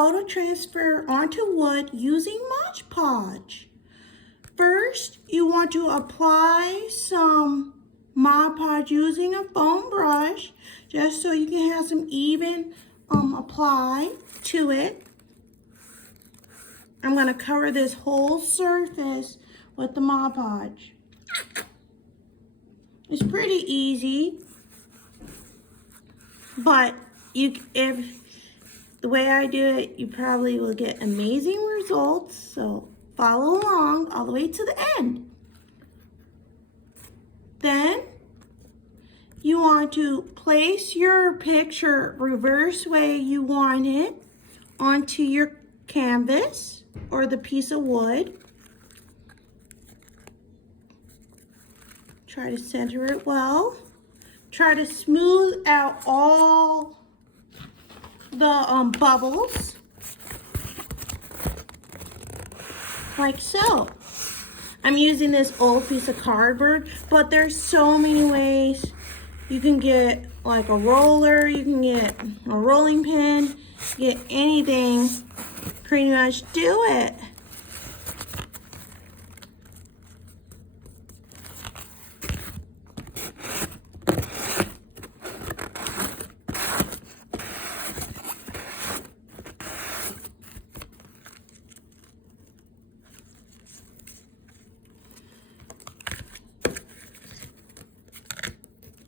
photo transfer onto wood using Mod Podge. First, you want to apply some Mod Podge using a foam brush, just so you can have some even apply to it. I'm going to cover this whole surface with the Mod Podge. It's pretty easy, but if the way I do it, you probably will get amazing results. So follow along all the way to the end. Then you want to place your picture reverse way you want it onto your canvas or the piece of wood. Try to center it well. Try to smooth out all the bubbles, like so. I'm using this old piece of cardboard, but there's so many ways. You can get like a roller, you can get a rolling pin, get anything, pretty much do it.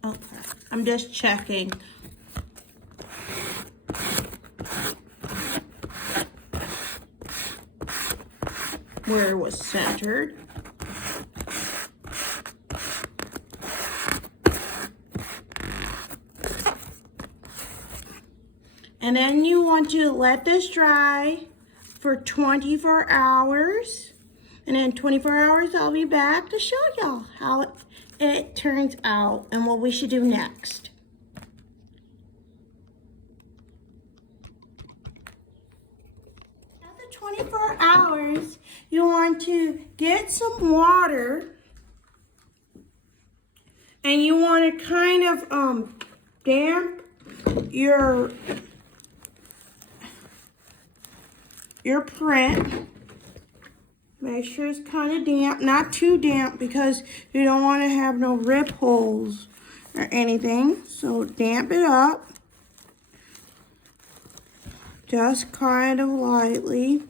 Okay, I'm just checking. Where it was centered. And then you want to let this dry for 24 hours. And in 24 hours, I'll be back to show y'all how it turns out and what we should do next. After 24 hours, you want to get some water and you want to kind of damp your print. Make sure it's kind of damp, not too damp because you don't want to have no rip holes or anything. So damp it up, just kind of lightly,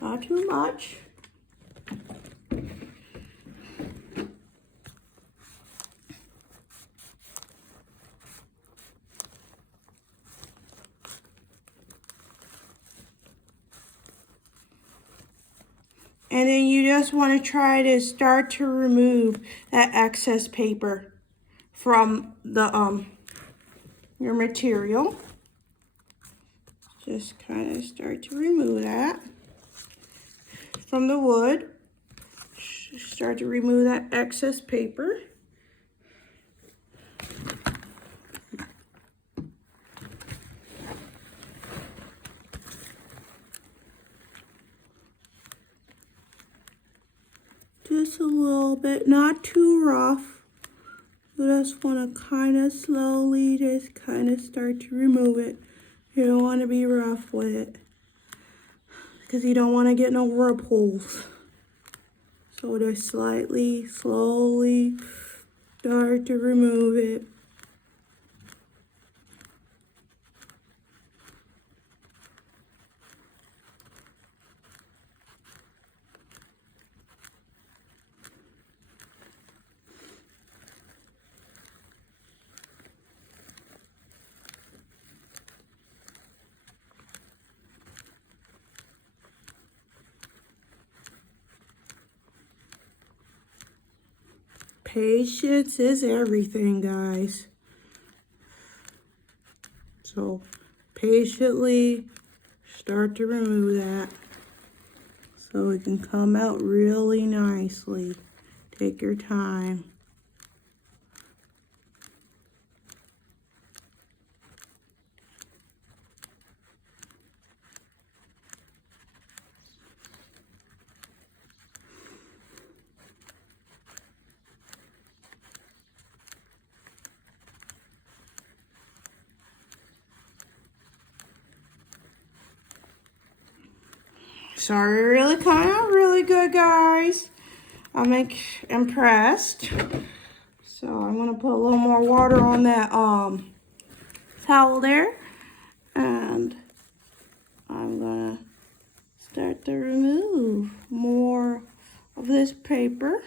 not too much. And then you just want to try to start to remove that excess paper from the your material. Just kind of start to remove that from the wood. Start to remove that excess paper. Just a little bit, not too rough. You just want to kind of slowly just kind of start to remove it. You don't want to be rough with it because you don't want to get no rub holes. So just slightly, slowly start to remove it. Patience is everything, guys. So patiently start to remove that so it can come out really nicely. Take your time. It's already really coming out really good, guys. I'm impressed. So I'm gonna put a little more water on that towel there, and I'm gonna start to remove more of this paper.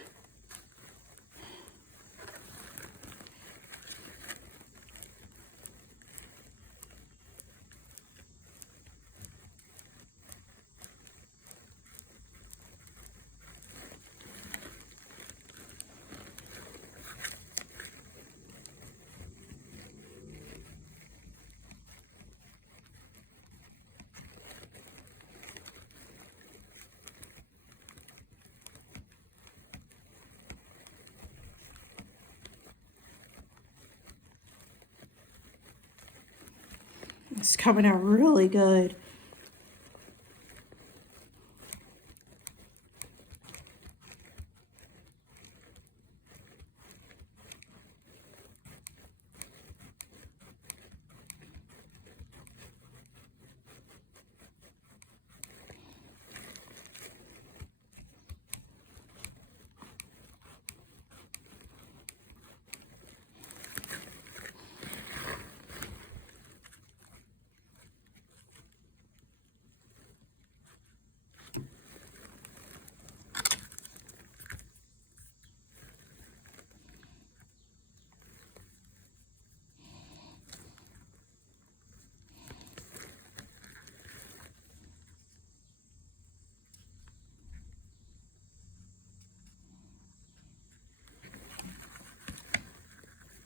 It's coming out really good.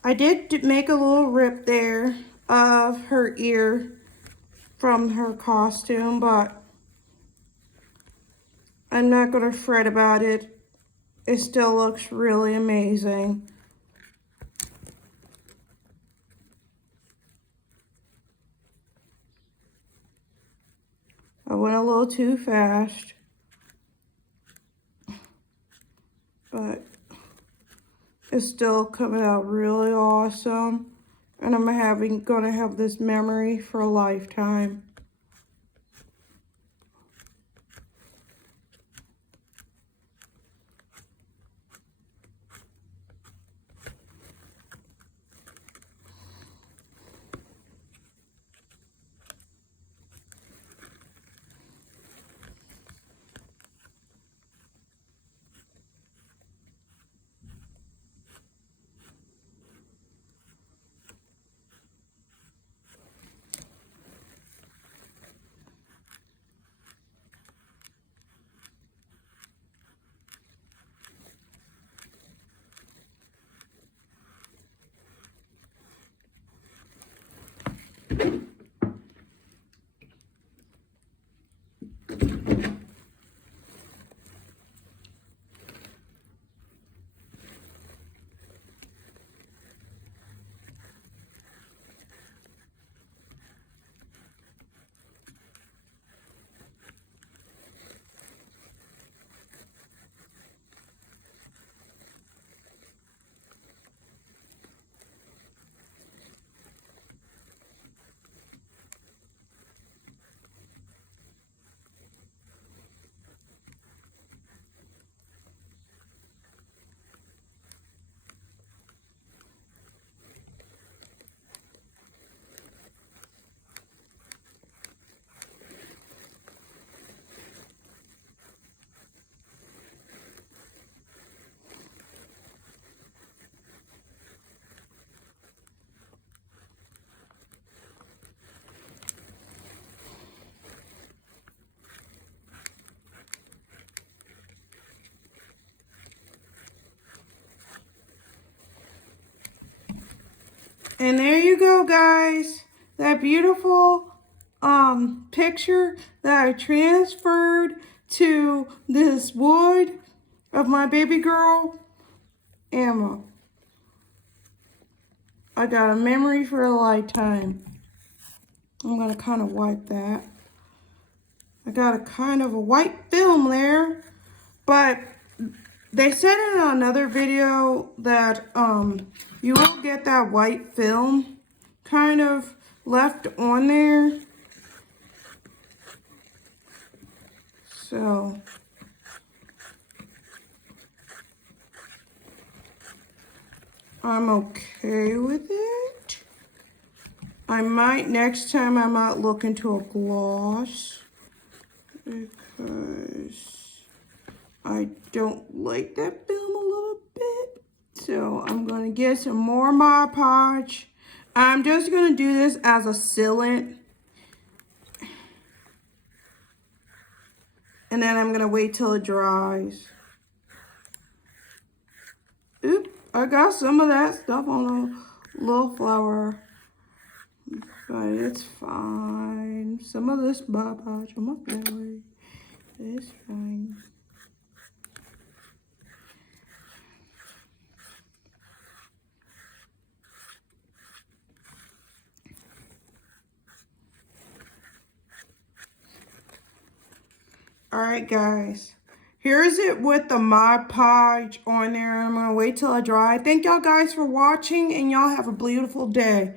I did make a little rip there of her ear from her costume, but I'm not going to fret about it. It still looks really amazing. I went a little too fast, but it's still coming out really awesome. And I'm gonna have this memory for a lifetime. And there you go, guys. That beautiful picture that I transferred to this wood of my baby girl, Emma. I got a memory for a lifetime. I'm going to kind of wipe that. I got a kind of a white film there, but they said in another video that you will get that white film kind of left on there. So I'm okay with it. I might, next time I might look into a gloss because I don't like that film a little bit. So I'm gonna get some more Mod Podge. I'm just gonna do this as a sealant. And then I'm gonna wait till it dries. Oop, I got some of that stuff on a little flower. But it's fine. Some of this Mod Podge on my flower. It's fine. Alright guys, here's it with the Mod Podge on there. I'm going to wait till it dry. Thank y'all guys for watching and y'all have a beautiful day.